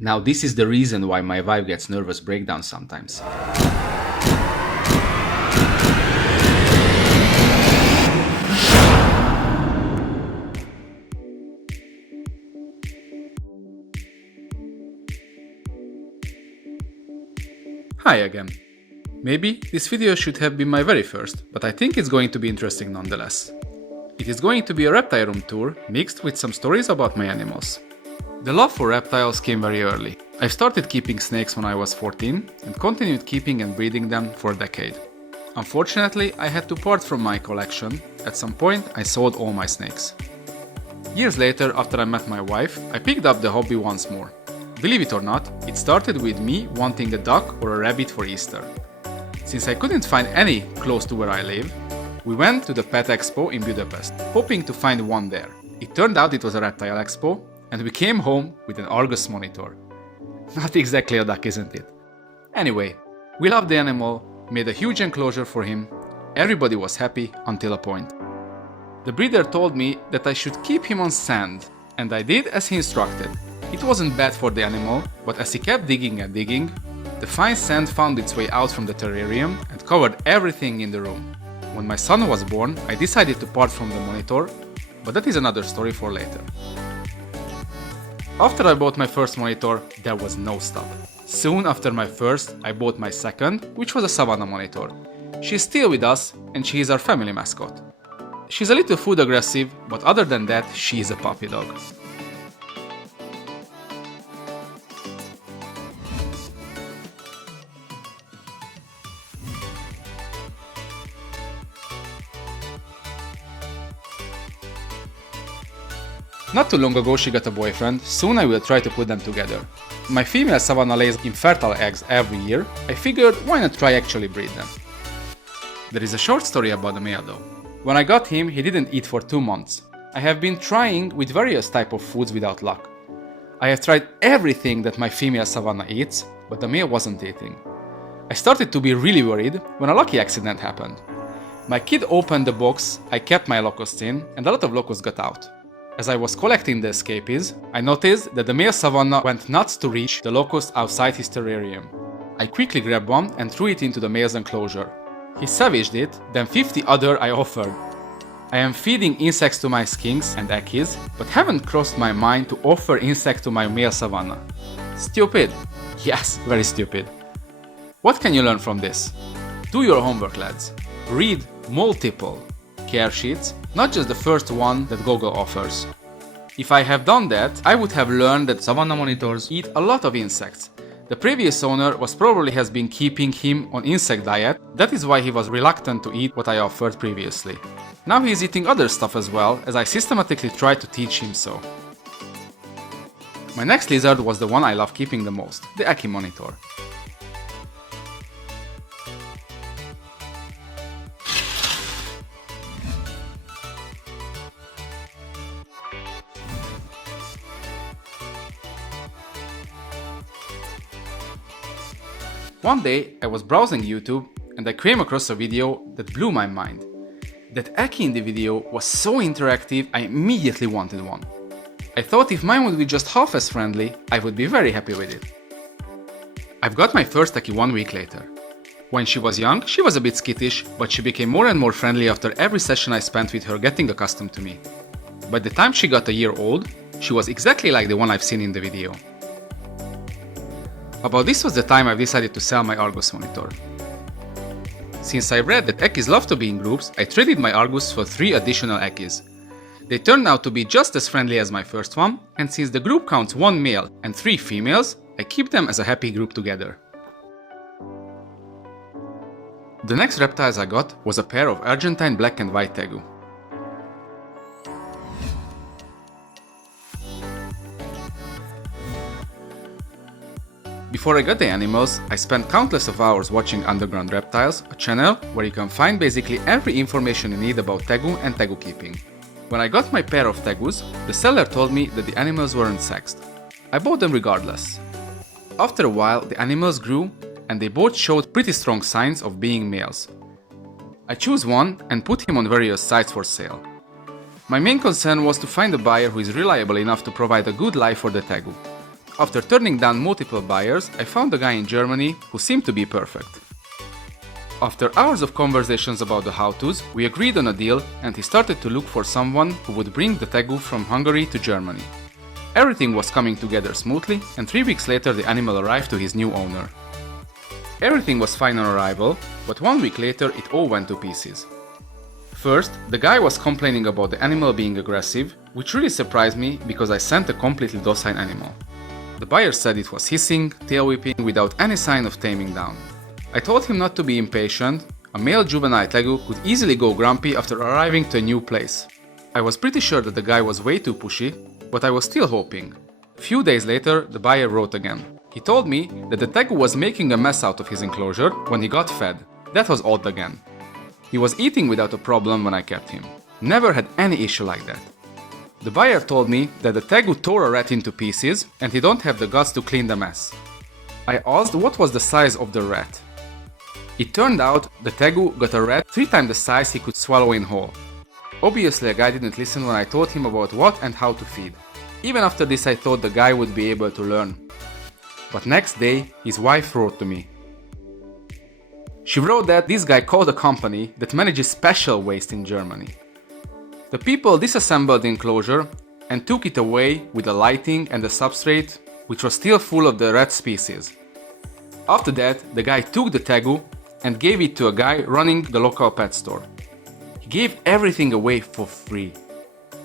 Now this is the reason why my wife gets nervous breakdowns sometimes. Hi again. Maybe this video should have been my very first, but I think it's going to be interesting nonetheless. It is going to be a reptile room tour mixed with some stories about my animals. The love for reptiles came very early. I started keeping snakes when I was 14 and continued keeping and breeding them for a decade. Unfortunately, I had to part from my collection. At some point, I sold all my snakes. Years later, after I met my wife, I picked up the hobby once more. Believe it or not, it started with me wanting a duck or a rabbit for Easter. Since I couldn't find any close to where I live, we went to the Pet Expo in Budapest, hoping to find one there. It turned out it was a reptile expo, and we came home with an Argus monitor. Not exactly a duck, isn't it? Anyway, we loved the animal, made a huge enclosure for him. Everybody was happy until a point. The breeder told me that I should keep him on sand, and I did as he instructed. It wasn't bad for the animal, but as he kept digging and digging, the fine sand found its way out from the terrarium and covered everything in the room. When my son was born, I decided to part from the monitor, but that is another story for later. After I bought my first monitor, there was no stop. Soon after my first, I bought my second, which was a Savannah Monitor. She is still with us, and she is our family mascot. She's a little food aggressive, but other than that, she is a puppy dog. Not too long ago she got a boyfriend, soon I will try to put them together. My female Savannah lays infertile eggs every year, I figured why not try actually breed them. There is a short story about the male though. When I got him, he didn't eat for 2 months. I have been trying with various types of foods without luck. I have tried everything that my female Savannah eats, but the male wasn't eating. I started to be really worried when a lucky accident happened. My kid opened the box I kept my locusts in, and a lot of locusts got out. As I was collecting the escapees, I noticed that the male Savannah went nuts to reach the locust outside his terrarium. I quickly grabbed one and threw it into the male's enclosure. He savaged it, then 50 other I offered. I am feeding insects to my skinks and ACKIES, but haven't crossed my mind to offer insects to my male Savannah. Stupid? Yes, very stupid. What can you learn from this? Do your homework, lads. Read multiple care sheets, not just the first one that Google offers. If I have done that, I would have learned that Savannah monitors eat a lot of insects. The previous owner probably has been keeping him on insect diet, that is why he was reluctant to eat what I offered previously. Now he is eating other stuff as well, as I systematically tried to teach him so. My next lizard was the one I love keeping the most, the Ickey Monitor. One day, I was browsing YouTube and I came across a video that blew my mind. That Ickey in the video was so interactive, I immediately wanted one. I thought if mine would be just half as friendly, I would be very happy with it. I've got my first Ickey 1 week later. When she was young, she was a bit skittish, but she became more and more friendly after every session I spent with her getting accustomed to me. By the time she got a year old, she was exactly like the one I've seen in the video. About this was the time I decided to sell my Argus monitor. Since I read that ACKIES love to be in groups, I traded my Argus for 3 additional ACKIES. They turned out to be just as friendly as my first one, and since the group counts 1 male and 3 females, I keep them as a happy group together. The next reptiles I got was a pair of Argentine black and white Tegu. Before I got the animals, I spent countless of hours watching Underground Reptiles, a channel where you can find basically every information you need about Tegu and Tegu keeping. When I got my pair of Tegus, the seller told me that the animals weren't sexed. I bought them regardless. After a while, the animals grew and they both showed pretty strong signs of being males. I chose one and put him on various sites for sale. My main concern was to find a buyer who is reliable enough to provide a good life for the Tegu. After turning down multiple buyers, I found a guy in Germany who seemed to be perfect. After hours of conversations about the how-tos, we agreed on a deal and he started to look for someone who would bring the Tegu from Hungary to Germany. Everything was coming together smoothly and 3 weeks later the animal arrived to his new owner. Everything was fine on arrival, but 1 week later it all went to pieces. First, the guy was complaining about the animal being aggressive, which really surprised me because I sent a completely docile animal. The buyer said it was hissing, tail whipping without any sign of taming down. I told him not to be impatient. A male juvenile Tegu could easily go grumpy after arriving to a new place. I was pretty sure that the guy was way too pushy, but I was still hoping. A few days later, the buyer wrote again. He told me that the Tegu was making a mess out of his enclosure when he got fed. That was odd again. He was eating without a problem when I kept him. Never had any issue like that. The buyer told me that the Tegu tore a rat into pieces and he don't have the guts to clean the mess. I asked what was the size of the rat. It turned out the Tegu got a rat 3 times the size he could swallow in whole. Obviously, a guy didn't listen when I told him about what and how to feed. Even after this, I thought the guy would be able to learn. But next day, his wife wrote to me. She wrote that this guy called a company that manages special waste in Germany. The people disassembled the enclosure and took it away with the lighting and the substrate, which was still full of the rat species. After that, the guy took the Tegu and gave it to a guy running the local pet store. He gave everything away for free.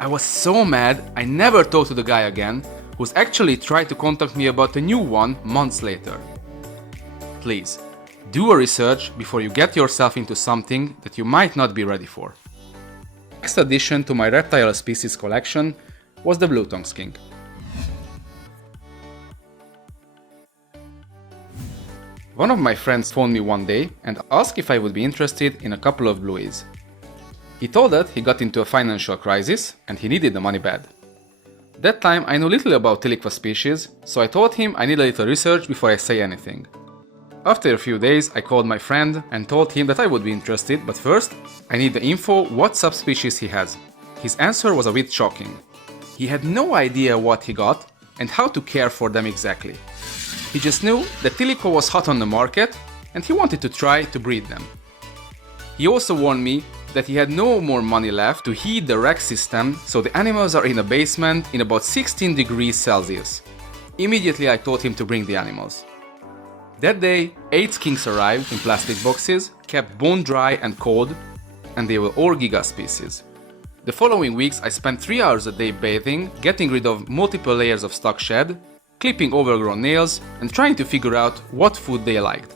I was so mad I never talked to the guy again, who's actually tried to contact me about a new one months later. Please, do a research before you get yourself into something that you might not be ready for. Next addition to my reptile species collection was the blue-tongue skink. One of my friends phoned me one day and asked if I would be interested in a couple of blueies. He told that he got into a financial crisis and he needed the money bad. That time I knew little about Tiliqua species, so I told him I need a little research before I say anything. After a few days I called my friend and told him that I would be interested, but first I need the info what subspecies he has. His answer was a bit shocking. He had no idea what he got and how to care for them exactly. He just knew that Tiliqua was hot on the market and he wanted to try to breed them. He also warned me that he had no more money left to heat the rack system, so the animals are in a basement in about 16 degrees Celsius. Immediately I told him to bring the animals. That day, 8 skinks arrived in plastic boxes, kept bone dry and cold, and they were all giga species. The following weeks I spent 3 hours a day bathing, getting rid of multiple layers of stock shed, clipping overgrown nails and trying to figure out what food they liked.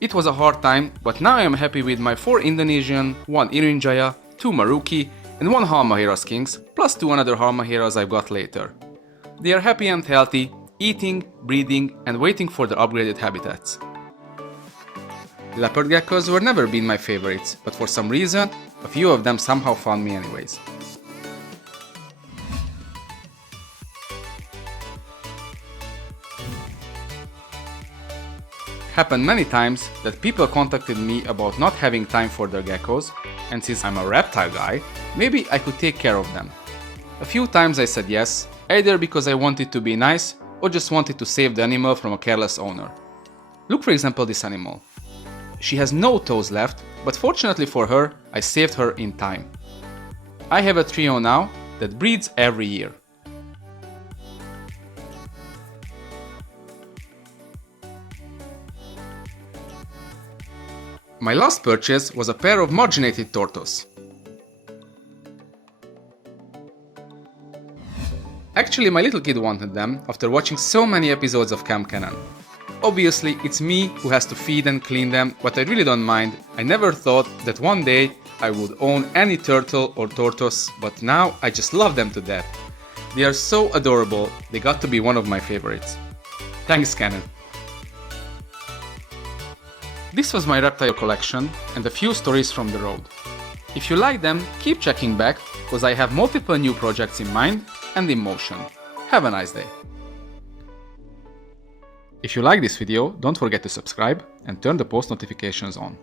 It was a hard time, but now I am happy with my 4 Indonesian, 1 Irinnjaya, 2 Maruki and 1 Halmahera skinks, plus 2 another Halmaheras I got later. They are happy and healthy, eating, breeding and waiting for their upgraded habitats. Leopard geckos were never been my favorites, but for some reason, a few of them somehow found me anyways. Happened many times that people contacted me about not having time for their geckos, and since I'm a reptile guy, maybe I could take care of them. A few times I said yes, either because I wanted to be nice or just wanted to save the animal from a careless owner. Look for example this animal. She has no toes left, but fortunately for her, I saved her in time. I have a trio now that breeds every year. My last purchase was a pair of Modulated Tortoise. Actually, my little kid wanted them after watching so many episodes of Camp Cannon. Obviously, it's me who has to feed and clean them, but I really don't mind. I never thought that one day I would own any turtle or tortoise, but now I just love them to death. They are so adorable, they got to be one of my favorites. Thanks, Cannon. This was my reptile collection and a few stories from the road. If you like them, keep checking back, cause I have multiple new projects in mind and in motion. Have a nice day. If you like this video, don't forget to subscribe and turn the post notifications on.